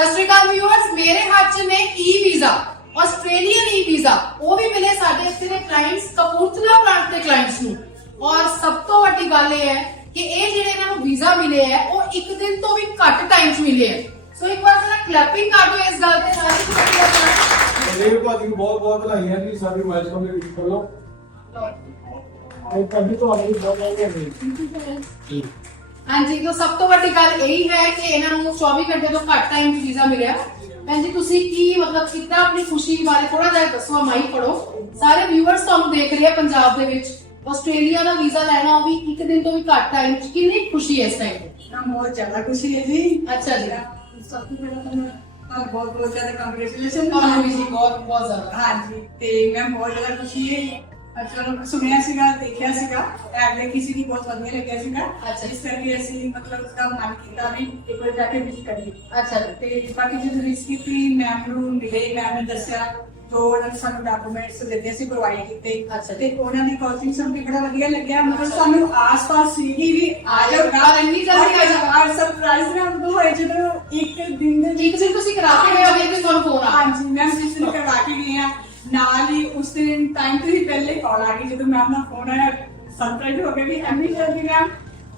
ਸਤਿ ਸ਼੍ਰੀ ਅਕਾਲ ਵਿਊਅਰਸ ਮੇਰੇ ਹੱਥ 'ਚ ਨੇ E visa Australian E visa ਉਹ ਵੀ ਮਿਲੇ ਸਾਡੇ ਇੱਥੇ ਦੇ ਕਲਾਇੰਟਸ ਕਪੂਰਥਲਾ ਪ੍ਰਾਂਤ ਦੇ ਕਲਾਇੰਟਸ ਨੂੰ ਔਰ ਸਭ ਤੋਂ ਵੱਡੀ ਗੱਲ ਇਹ ਹੈ ਕਿ ਇਹ ਜਿਹੜੇ ਇਹਨਾਂ ਨੂੰ ਵੀਜ਼ਾ ਮਿਲੇ ਹੈ ਉਹ ਇੱਕ ਦਿਨ ਤੋਂ ਵੀ ਘੱਟ ਟਾਈਮ 'ਚ ਮਿਲੇ ਹੈ ਸੋ ਇੱਕ ਵਾਰ ਜਰਾ ਕਲੈਪਿੰਗ ਕਰ ਦਿਓ ਇਸ ਗੱਲ ਤੇ ਸਾਰੇ ਖੁਸ਼ੀ ਦੇਵ ਭਾਜੀ ਨੂੰ ਬਹੁਤ ਬਹੁਤ ਵਧਾਈਆਂ ਜੀ ਸਾਡੀ ਮੈਚ ਕਮੇਟੀ ਵੱਲੋਂ ਇਹ ਕਦੀ ਤੋਂ ਆਈ ਬਹੁਤ ਬਹੁਤ ਵਧਾਈਆਂ ਹਾਂਜੀ ਤਾਂ ਸਭ ਤੋਂ ਵੱਡੀ ਗੱਲ ਇਹੀ ਹੈ ਕਿ ਇਹਨਾਂ ਨੂੰ 24 ਘੰਟੇ ਤੋਂ ਘੱਟ ਟਾਈਮ 'ਚ ਵੀਜ਼ਾ ਮਿਲਿਆ। ਭੈਣ ਜੀ ਤੁਸੀਂ ਕੀ ਮਤਲਬ ਕਿੱਦਾਂ ਆਪਣੀ ਖੁਸ਼ੀ ਬਾਰੇ ਥੋੜਾ ਜਿਹਾ ਦੱਸੋ ਮਾਈ ਪੜੋ ਸਾਰੇ ਵਿਊਅਰਸ ਤੁਹਾਨੂੰ ਦੇਖ ਰਹੇ ਆ ਪੰਜਾਬ ਦੇ ਵਿੱਚ। ਆਸਟ੍ਰੇਲੀਆ ਦਾ ਵੀਜ਼ਾ ਲੈਣਾ ਉਹ ਵੀ ਇੱਕ ਦਿਨ ਤੋਂ ਵੀ ਘੱਟ ਟਾਈਮ 'ਚ। ਕਿੰਨੀ ਖੁਸ਼ੀ ਹੈ ਇਸ ਟਾਈਮ ਨਾ ਬਹੁਤ ਜ਼ਿਆਦਾ ਖੁਸ਼ੀ ਹੈ ਜੀ। ਅੱਛਾ ਜੀ। ਸਭ ਤੋਂ ਪਹਿਲਾਂ ਤੁਹਾਨੂੰ ਬਹੁਤ ਬਹੁਤ ਜ਼ਿਆਦਾ ਕੰਗ੍ਰੈਚੁਲੇਸ਼ਨ ਤੁਹਾਨੂੰ ਵੀ ਜੀ ਬਹੁਤ ਬਹੁਤ ਜ਼ਿਆਦਾ। ਹਾਂਜੀ ਤੇ ਮੈਂ ਬਹੁਤ ਜ਼ਿਆਦਾ ਖੁਸ਼ੀ ਹੈ ਸੁਣਿਆ ਸੀਗਾ ਦੇਖਿਆ ਸੀਗਾ ਐਡ ਦੇਖੀ ਸੀ ਬਹੁਤ ਵਧੀਆ ਲੱਗਿਆ ਸੀਗਾ। ਅੱਛਾ। ਇਸ ਕਰਕੇ ਅਸੀਂ ਮਤਲਬ ਦਾ ਮਨ ਕੀਤਾ ਵੀ ਇੱਕ ਵਾਰ ਜਾ ਕੇ ਵਿਜ਼ਿਟ ਕਰੀਏ। ਅੱਛਾ। ਜੀ ਤੇ ਬਾਕੀ ਜਦੋਂ ਰਿਸ ਕੀਤੀ ਮੈਮ ਨੂੰ ਮਿਲੇ ਮੈਮ ਨੇ ਦੱਸਿਆ ਜੋ ਉਹਨਾਂ ਨੇ ਸਾਨੂੰ ਡਾਕੂਮੈਂਟਸ ਦਿੱਤੇ ਸੀ ਪ੍ਰੋਵਾਈਡ ਕੀਤੇ। ਅੱਛਾ ਜੀ। ਤੇ ਉਹਨਾਂ ਦੀ ਕੋਚਿੰਗ ਸਾਨੂੰ ਵੀ ਬੜਾ ਵਧੀਆ ਲੱਗਿਆ। ਮਤਲਬ ਸਾਨੂੰ ਆਸ-ਪਾਸ ਸੀਗੀ ਵੀ ਆ ਜਾਊਗਾ ਔਰ ਇੰਨੀ ਜਲਦੀ ਆ ਜਾਊਗਾ। ਔਰ ਸਰਪ੍ਰਾਈਜ਼ ਨਾ ਉਦੋਂ ਹੋਏ ਜਦੋਂ ਇੱਕ ਦਿਨ ਦੇ ਇੱਕ ਦਿਨ ਤੁਸੀਂ ਕਰਾ ਕੇ ਗਏ ਹੋ ਇੱਕ ਦਿਨ ਤੁਹਾਨੂੰ ਫੋਨ ਆ ਹਾਂਜੀ ਮੈਮ ਜਿਸ ਦਿਨ ਕਰਵਾ ਕੇ ਗਏ ਆ ਦਿਨ ਟਾਈਮ ਤੋਂ ਹੀ ਪਹਿਲੇ ਕਾਲ ਆ ਗਈ ਜਦੋਂ ਮੈਮ ਦਾ ਫੋਨ ਆਇਆ ਸਰਪ੍ਰਾਈਜ਼ ਹੋ ਗਿਆ ਵੀ ਐਮੀ ਜਲਦੀ ਮੈਮ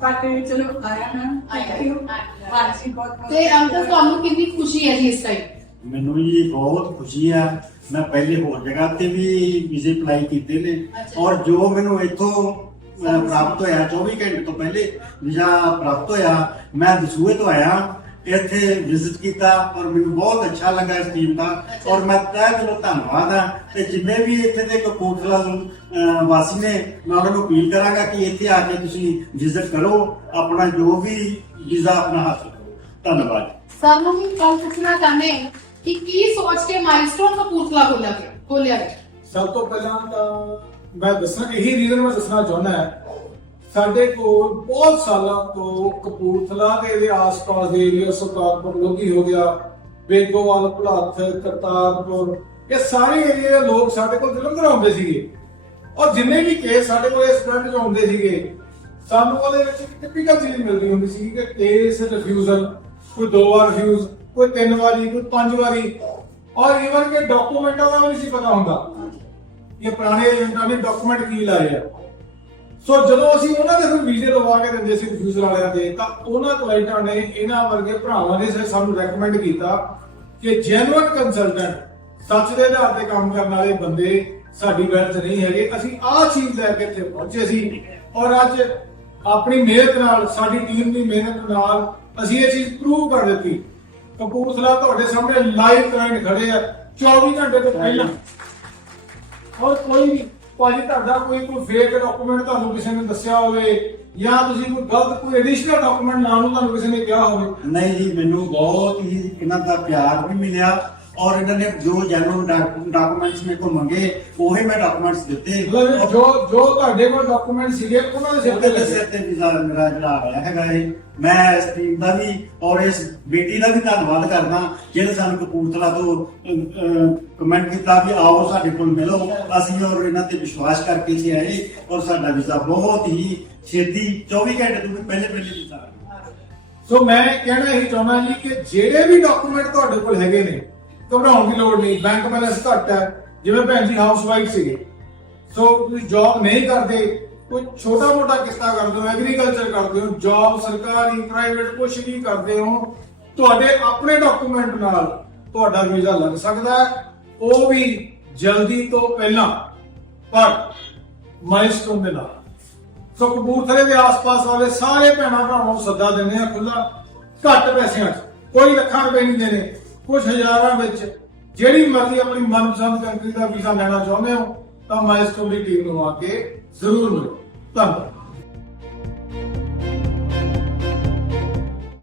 ਬਟ ਚਲੋ ਆਇਆ ਮੈਮ ਥੈਂਕ ਯੂ ਹਾਂਜੀ ਬਹੁਤ ਬਹੁਤ ਤੇ ਅੰਕਲ ਤੁਹਾਨੂੰ ਕਿੰਨੀ ਖੁਸ਼ੀ ਹੈ ਜੀ ਇਸ ਟਾਈਮ ਮੈਨੂੰ ਜੀ ਬਹੁਤ ਖੁਸ਼ੀ ਆ। ਮੈਂ ਪਹਿਲੇ ਹੋਰ ਜਗ੍ਹਾ ਤੇ ਵੀ ਵੀਜ਼ੇ ਅਪਲਾਈ ਕੀਤੇ ਨੇ। ਅੱਛਾ। ਔਰ ਜੋ ਮੈਨੂੰ ਇੱਥੋਂ ਪ੍ਰਾਪਤ ਹੋਇਆ 24 ਘੰਟੇ ਤੋਂ ਪਹਿਲੇ ਵੀਜ਼ਾ ਪ੍ਰਾਪਤ ਹੋਇਆ ਮੈਂ ਦਸੂਏ ਤੋਂ ਆਇਆ। ਇੱਥੇ ਵਿਜ਼ਿਟ ਕੀਤਾ ਔਰ ਮੈਨੂੰ ਬਹੁਤ ਅੱਛਾ ਲੱਗਾ ਇਸ ਟੀਮ ਦਾ। ਔਰ ਮੈਂ ਤਹਿ ਦਿਲੋਂ ਧੰਨਵਾਦ ਆ ਤੇ ਜਿੰਨੇ ਵੀ ਇੱਥੇ ਦੇ ਕਪੂਰਥਲਾ ਵਾਸੀ ਨੇ ਮੈਂ ਉਹਨਾਂ ਨੂੰ ਅਪੀਲ ਕਰਾਂਗਾ ਕਿ ਇੱਥੇ ਆ ਕੇ ਤੁਸੀਂ ਵਿਜ਼ਿਟ ਕਰੋ ਆਪਣਾ ਜੋ ਵੀ ਵੀਜ਼ਾ ਆਪਣਾ ਹਾਸਲ ਕਰੋ ਧੰਨਵਾਦ। ਸਰ ਨੂੰ ਵੀ ਕੱਲ ਪੁੱਛਣਾ ਚਾਹੁੰਦੇ ਕਿ ਕੀ ਸੋਚ ਕੇ ਮਾਈਲਸਟੋਨ ਕਪੂਰਥਲਾ ਖੋਲਿਆ ਗਿਆ ਖੋਲਿਆ ਗਿਆ? ਸਭ ਤੋਂ ਪਹਿਲਾਂ ਤਾਂ ਮੈਂ ਦੱਸਣਾ ਇਹੀ ਰੀਜ਼ਨ ਮੈਂ ਦੱਸਣਾ ਚਾਹੁੰਦਾ ਹੈ ਸਾਡੇ ਕੋਲ ਬਹੁਤ ਸਾਲਾਂ ਤੋਂ ਕਪੂਰਥਲਾ ਤੇ ਇਹਦੇ ਆਸ-ਪਾਸ ਦੇ ਏਰੀਆ ਸੁਲਤਾਨਪੁਰ ਲੋਕੀ ਹੋ ਗਿਆ, ਬੇਗੋਵਾਲ, ਭੁਲੱਥ, ਕਰਤਾਰਪੁਰ, ਇਹ ਸਾਰੇ ਏਰੀਆ ਦੇ ਲੋਕ ਸਾਡੇ ਕੋਲ ਜਲੰਧਰ ਆਉਂਦੇ ਸੀਗੇ। ਔਰ ਜਿੰਨੇ ਵੀ ਕੇਸ ਸਾਡੇ ਕੋਲ ਇਸ ਪਿੰਡ 'ਚ ਆਉਂਦੇ ਸੀਗੇ, ਸਾਨੂੰ ਉਹਦੇ ਵਿੱਚ ਟਿਪੀਕਲ ਚੀਜ਼ ਮਿਲਦੀ ਹੁੰਦੀ ਸੀ ਕਿ ਕੇਸ ਰਿਫਿਊਜ਼ਲ ਕੋਈ ਦੋ ਵਾਰ ਰਿਫਿਊਜ਼ ਕੋਈ ਤਿੰਨ ਵਾਰੀ, ਕੋਈ ਪੰਜ ਵਾਰੀ। ਔਰ ਈਵਨ ਕਿ ਡਾਕੂਮੈਂਟਾਂ ਦਾ ਵੀ ਨਹੀਂ ਸੀ ਪਤਾ ਹੁੰਦਾ। ਇਹ ਪੁਰਾਣੇ ਏਜੰਟਾਂ ਨੇ ਡਾਕੂਮੈਂਟ ਕੀ ਲਾਏ ਆ। ਸੋ ਜਦੋਂ ਅਸੀਂ ਉਹਨਾਂ ਦੇ ਫਿਰ ਵੀਜ਼ੇ ਲਵਾ ਕੇ ਦਿੰਦੇ ਸੀ ਰਿਫਿਊਜ਼ਲ ਵਾਲਿਆਂ ਦੇ, ਤਾਂ ਉਹਨਾਂ ਕਲਾਇੰਟਾਂ ਨੇ ਇਹਨਾਂ ਵਰਗੇ ਭਰਾਵਾਂ ਨੇ ਸਾਨੂੰ ਰეკਮੈਂਡ ਕੀਤਾ ਕਿ ਜੈਨੂਇਨ ਕੰਸਲਟੈਂਟ ਸੱਚ ਦੇ ਆਧਾਰ ਤੇ ਕੰਮ ਕਰਨ ਵਾਲੇ ਬੰਦੇ ਸਾਡੀ ਬੈਠ ਨਹੀਂ ਹੈਗੇ। ਅਸੀਂ ਆਹ ਚੀਜ਼ ਲੈ ਕੇ ਇੱਥੇ ਪਹੁੰਚੇ ਸੀ ਔਰ ਅੱਜ ਆਪਣੀ ਮਿਹਨਤ ਨਾਲ, ਸਾਡੀ ਟੀਮ ਦੀ ਮਿਹਨਤ ਨਾਲ ਅਸੀਂ ਇਹ ਚੀਜ਼ ਪ੍ਰੂਵ ਕਰ ਦਿੱਤੀ। ਕਪੂਰਥਲਾ ਤੁਹਾਡੇ ਸਾਹਮਣੇ ਲਾਈਵ ਕਲਾਇੰਟ ਖੜੇ ਆ 24 ਘੰਟੇ ਤੋਂ ਪਹਿਲਾਂ। ਔਰ ਕੋਈ ਵੀ ਭਾਜੀ, ਤੁਹਾਡਾ ਕੋਈ ਕੋਈ ਫੇਕ ਡਾਕੂਮੈਂਟ ਤੁਹਾਨੂੰ ਕਿਸੇ ਨੇ ਦੱਸਿਆ ਹੋਵੇ ਜਾਂ ਤੁਸੀਂ ਕੋਈ ਗਲਤ, ਕੋਈ ਐਡੀਸ਼ਨਲ ਡਾਕੂਮੈਂਟ ਨਾਲ ਨੂੰ ਤੁਹਾਨੂੰ ਕਿਸੇ ਨੇ ਕਿਹਾ ਹੋਵੇ? ਨਹੀਂ ਜੀ, ਮੈਨੂੰ ਬਹੁਤ ਹੀ ਇਹਨਾਂ ਦਾ ਪਿਆਰ ਵੀ ਮਿਲਿਆ। ਔਰ ਇਹਨਾਂ ਨੇ ਜੋ ਜੈਨੂਨ ਡਾਕੂਮੈਂਟਸ ਮੇਰੇ ਕੋਲ ਮੰਗੇ ਉਹੀ ਮੈਂ ਡਾਕੂਮੈਂਟਸ ਦਿੱਤੇ। ਮਤਲਬ ਜੋ ਜੋ ਤੁਹਾਡੇ ਕੋਲ ਡਾਕੂਮੈਂਟ ਸੀਗੇ ਉਹਨਾਂ ਦੇ ਸਿਰ ਤੇ ਉਹਦੇ ਲੱਗੇ। ਸਿਰ ਤੇ ਵੀਜ਼ਾ ਮੇਰਾ ਜਿਹੜਾ ਆਇਆ ਹੈਗਾ ਇਹ ਮੈਂ ਇਸ ਟੀਮ ਦਾ ਵੀ ਔਰ ਇਸ ਬੇਟੀ ਦਾ ਵੀ ਧੰਨਵਾਦ ਕਰਦਾ ਜਿਹਨੇ ਸਾਨੂੰ ਕਪੂਰਥਲਾ ਤੋਂ ਕਮੈਂਟ ਕੀਤਾ ਵੀ ਆਓ ਸਾਡੇ ਕੋਲ ਮਿਲੋ। ਅਸੀਂ ਔਰ ਇਹਨਾਂ ਤੇ ਵਿਸ਼ਵਾਸ ਕਰਕੇ ਇੱਥੇ ਆਏ ਔਰ ਸਾਡਾ ਵੀਜ਼ਾ ਬਹੁਤ ਹੀ ਛੇਤੀ 24 ਘੰਟੇ ਤੋਂ ਵੀ ਪਹਿਲੇ ਪਹਿਲੇ ਵੀਜ਼ਾ ਆ ਗਿਆ ਸੋ ਮੈਂ ਕਹਿਣਾ ਇਹੀ ਚਾਹੁੰਦਾ ਜੀ ਕਿ ਜਿਹੜੇ ਵੀ ਡਾਕੂਮੈਂਟ ਤੁਹਾਡੇ ਕੋਲ ਹੈਗੇ ਨੇ ਘਬਰਾਉਣ ਦੀ ਲੋੜ ਨਹੀਂ ਬੈਂਕ ਬੈਲੈਂਸ ਘੱਟ ਹੈ, ਜਿਵੇਂ ਭੈਣ ਜੀ ਹਾਊਸ ਵਾਈਫ ਸੀਗੇ। ਸੋ ਤੁਸੀਂ ਜੌਬ ਨਹੀਂ ਕਰਦੇ, ਕੋਈ ਛੋਟਾ ਮੋਟਾ ਕਿੱਤਾ ਕਰਦੇ ਹੋ ਐਗਰੀਕਲਚਰ ਕਰਦੇ ਹੋ ਜੌਬ ਸਰਕਾਰੀ ਪ੍ਰਾਈਵੇਟ ਕੁਝ ਵੀ ਕਰਦੇ ਹੋ, ਤੁਹਾਡੇ ਆਪਣੇ ਡਾਕੂਮੈਂਟ ਨਾਲ ਤੁਹਾਡਾ ਵੀਜ਼ਾ ਲੱਗ ਸਕਦਾ ਹੈ। ਉਹ ਵੀ ਜਲਦੀ ਤੋਂ ਪਹਿਲਾਂ, ਪਰ ਮਾਈਲਸਟੋਨ ਦੇ ਨਾਲ। ਸੋ ਕਪੂਰਥਲੇ ਦੇ ਆਸ-ਪਾਸ ਵਾਲੇ ਸਾਰੇ ਭੈਣਾਂ ਭਰਾਵਾਂ ਨੂੰ ਸੱਦਾ ਦਿੰਦੇ ਆ ਖੁੱਲਾ ਘੱਟ ਪੈਸਿਆਂ 'ਚ, ਕੋਈ ਲੱਖਾਂ ਰੁਪਏ ਨਹੀਂ ਦੇਣੇ। ਕੁਝ ਹਜ਼ਾਰਾਂ ਵਿੱਚ ਜਿਹੜੀ ਮਰਜ਼ੀ ਆਪਣੀ ਮਨਪਸੰਦ ਕੰਟਰੀ ਦਾ ਵੀਜ਼ਾ ਲੈਣਾ ਚਾਹੁੰਦੇ ਹੋ, ਤਾਂ ਮਾਈਲਸਟੋਨ ਦੀ ਟੀਮ ਨੂੰ ਆ ਕੇ ਜ਼ਰੂਰ ਮਿਲੋ। ਧੰਨਵਾਦ।